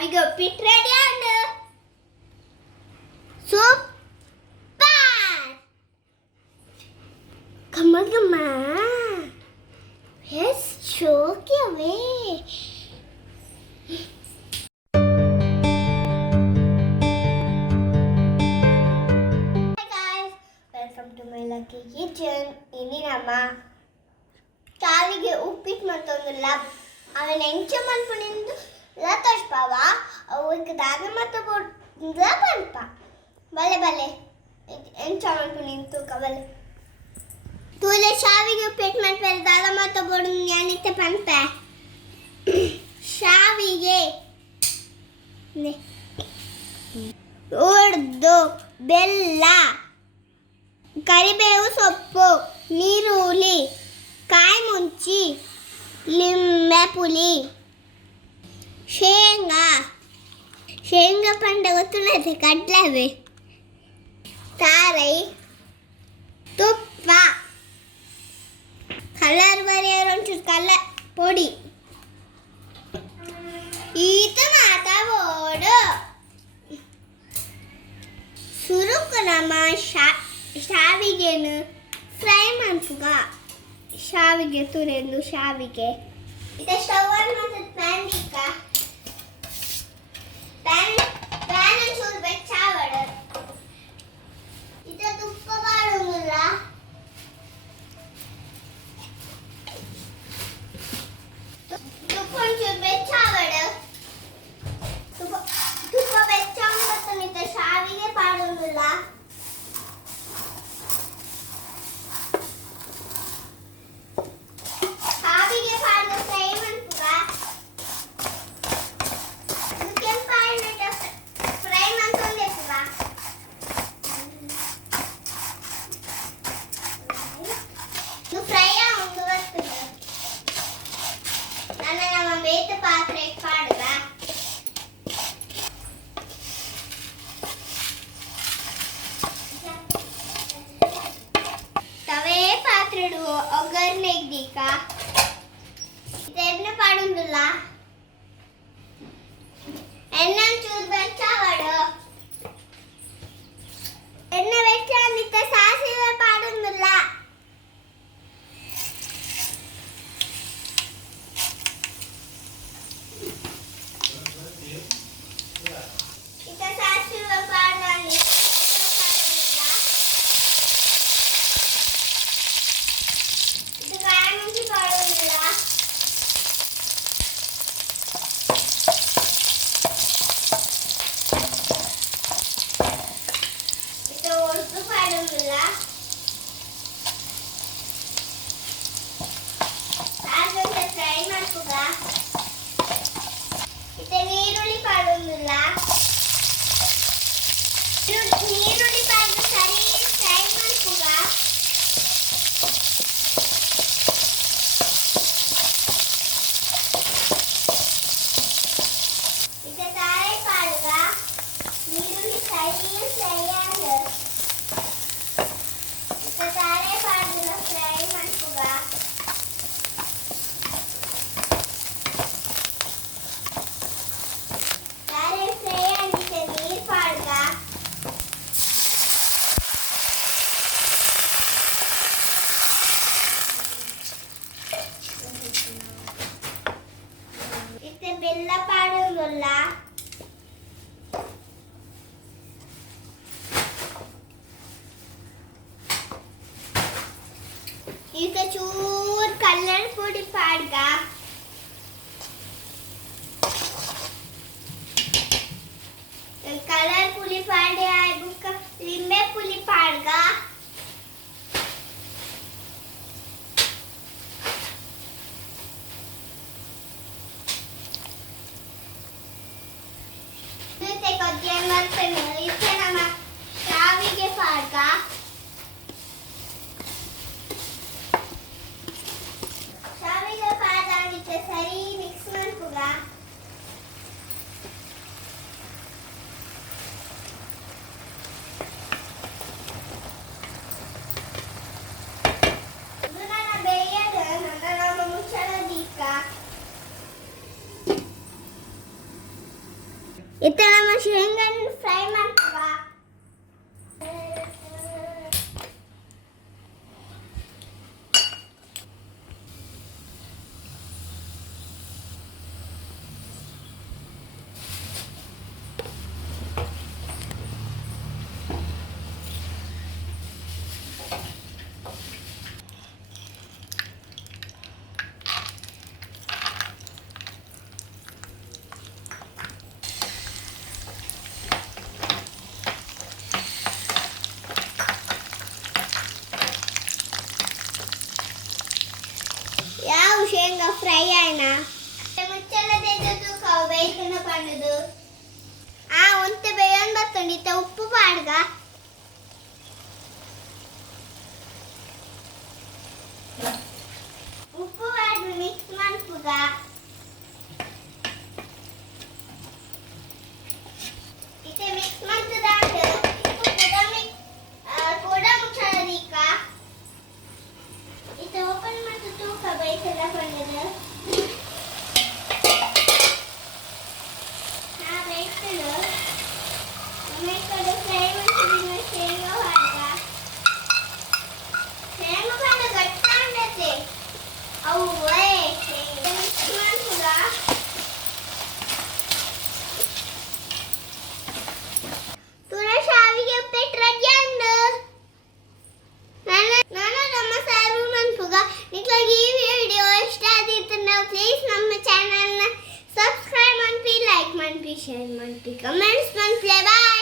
Shavige Uppittu ready ആണ്. Super! Come on, come on. Let's choke away. Hi guys, welcome to my lucky kitchen. Ini nama Shavige Uppittu matondula. ಅವನ ಎಂಚ ಮಲ್ಪನಿಂದು ಲತೋಷ್ಪವ ಅವಕ್ಕೆ ದಾನ ಮತ ಬೋಡ್ಲ ಪನ್ಪ ಬಲೆ ಬಲೆ ಎಂಚ ಮಲ್ಪನಿಂತು ಕಬಲೆ ತೂಲೆ ಶಾವಿಗೆ ಉಪ್ಪಿಟ್ಟು ಮಲ್ಪೆರೆ ದಾನ ಮತ ಬೋಡು ನ್ಯಾನಿತೆ ಪನ್ಪೆ ಶಾವಿಗೆ ಉರ್ದು ಬೆಲ್ಲ ಕರಿಬೇವು ಸೊಪ್ಪು ನೀರುಳ್ಳಿ ಕಾಯಿ ಮುಂಚಿ ಲಿಂಬೆ ಪುಳಿ ಶೇಂಗಾ ಪಂಡ ಗೊತ್ತುಂಟೆ ಕಡ್ಲೆವೆ ತಾರೈ ತುಪ್ಪ ಕಲರ್ ಬರೆಯೋರು ಒಂಚೂರು ಕಲರ್ ಪೊಡಿ ಈತ ಮಾತಾಬೋಡು ಸುರುಕು ನಮ್ಮ ಶಾವಿಗೆನು ಫ್ರೈ ಮಾಡ್ಸುಗ ಶಾವಿಗೆ ತುರಿದು ಶಾವಿಗೆ ಇದು ಸ್ಟವ್ ಆನ್ ಮಾಡಿ ಪ್ಯಾನ್ ಇಕ್ಕ ಪ್ಯಾನ್ ಒಂಚೂರು ಬೆಚ್ಚಾವಡು ಇದು ತುಪ್ಪ ಬಾಡುವುದಿಲ್ಲ ತುಪ್ಪ ಒಂಚೂರು ಬೆಚ್ಚಾವಡು ತುಪ್ಪ ಬೆಚ್ಚಾವಡು ಶಾವಿಗೆ ಪಾಡುವುದಿಲ್ಲ ಒಗ್ಗರಣೆಗೆ ಇದನ್ನ ಪಾಡುವುದಿಲ್ಲ ಎಣ್ಣೆ ಚೂರು ಬೆಚ್ಚಾವಡು ಎಣ್ಣೆ ಬೆಚ್ಚ ಅಂದಿತ್ತ ಸಾಸಿವೆ ಪಾಡುವುದಿಲ್ಲ ಇತ್ತ ಸಾಸಿವೆ ಪಾಡಲಿ ನೀರುಳ್ಳಿ ಪಾಡುವುದಿಲ್ಲ ನೀರುಳ್ಳಿ ಪಾಡು ಸರಿ ಫ್ರೈ ಮಾಡ್ಕುಗ ಇದು ತಾಳೆ ಪಾಡುಗ ನೀರುಳ್ಳಿ ಸರಿ ಫ್ರೈ ಆಗ ಇದು ತಾಳೆ ಪಾಡುಗ ಫ್ರೈ ಮಾಡ್ಕುಗ ಬೆಲ್ಲ ಪಾಡುವುದಿಲ್ಲ ಈಗ ಚೂರ್ ಕಲರ್ ಪುಡಿ ಪಾಡ್ಗ ಕಲರ್ ಪುಡಿ ಪಾಡಿ ಆಯ್ಬುಕ್ಕ ಲಿಂಬೆ ಪುಡಿ ಪಾಡ್ಗ ಶಾವಿಗೆ ಪಾಡ್ಗ ಶಾವಿಗೆ ಪಾಡ ಸರಿ ಮಿಕ್ಸ್ ಮಾಡ್ಕುಗ ಬೇಯದ ನಮ್ಮ ಮುಚ್ಚಳ ದೀಕ ಇತ್ತ ನಮ್ಮ ಶೇಂಗಾನ ಫ್ರೈ ಮಾಡ್ತೀವ. ಯಾವ ಶೇಂಗಾ ಫ್ರೈ ಆಯ್ನ ಮುಚ್ಚೆಲ್ಲ ತೆಗೆದು ಬೇಯ್ತನ ಪಣ್ಣದು ಒಂತೆ ಬೇಯನ್ ಬತ್ತಂಡಿತ್ತ ಉಪ್ಪು ಪಾಡ್ಗ ಉಪ್ಪು ಪಾಡ್ದು ಮಿಕ್ಸ್ ಮಾಡ್ಪುಗ ಇತ್ತೆ ಮಿಕ್ಸ್ ಮಾಡ್ತದಾಂಡ ಕೂಡ ಮುಚ್ಚಳದೀಕ ಇತ್ತೆ ಓಪನ್ ಮಾಡ್ತು ತೂಕ ಬೇಯ್ತದ ಪಣ್ಣದು ಬೇಯ್ತದು ಫ್ರೈ ಮಾಡ್ತಿದ್ದೀನಿ ಶೇಂಗಾ ಹಾಕ ಶೇಂಗಾ ಪಾಡ ಗಟ್ಟ ಅಂಡತೆ ಅವು ಮಿಕ್ಸ್ ಮಾಡ್ತದ ತುರ ಶಾವಿಗೆ ಉಪ್ಪಿಟ್ಟು ರೆಡಿ ಅಂದ ನಾನು ನಮ್ಮ ಸರ್ವ್ ಮಾಡ್ಪುಗ ನಿಕ್ಲಾಗಿ ಈ ವಿಡಿಯೋ ಇಷ್ಟ ಆದಿತ್ತು ನಾವು ಪ್ಲೀಸ್ ನಮ್ಮ ಚಾನೆಲ್ನ ಸಬ್ಸ್ಕ್ರೈಬ್ ಮಾಡ್ಪಿ ಲೈಕ್ ಮಾಡ್ಪಿ ಶೇರ್ ಮಾಡ್ಪಿ ಕಮೆಂಟ್ಸ್ ಮಾಡ್ಪಿ ಬಾಯ್.